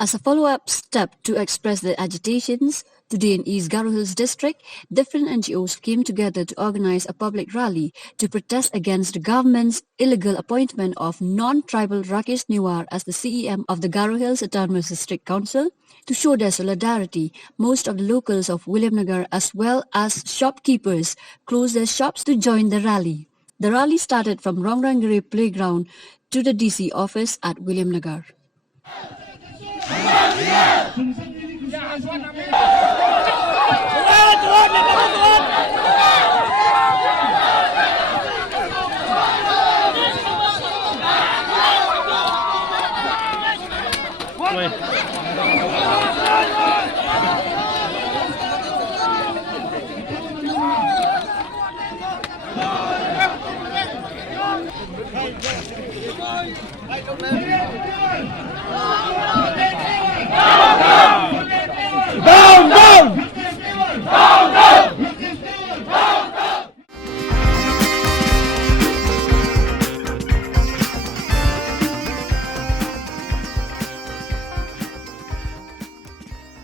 As a follow-up step to express their agitations, today in East Garo Hills district, different NGOs came together to organize a public rally to protest against the government's illegal appointment of non-tribal Rakesh Newar as the CEM of the Garo Hills Autonomous District Council. To show their solidarity, most of the locals of Williamnagar as well as shopkeepers closed their shops to join the rally. The rally started from Rongrangiri Playground to the DC office at Williamnagar.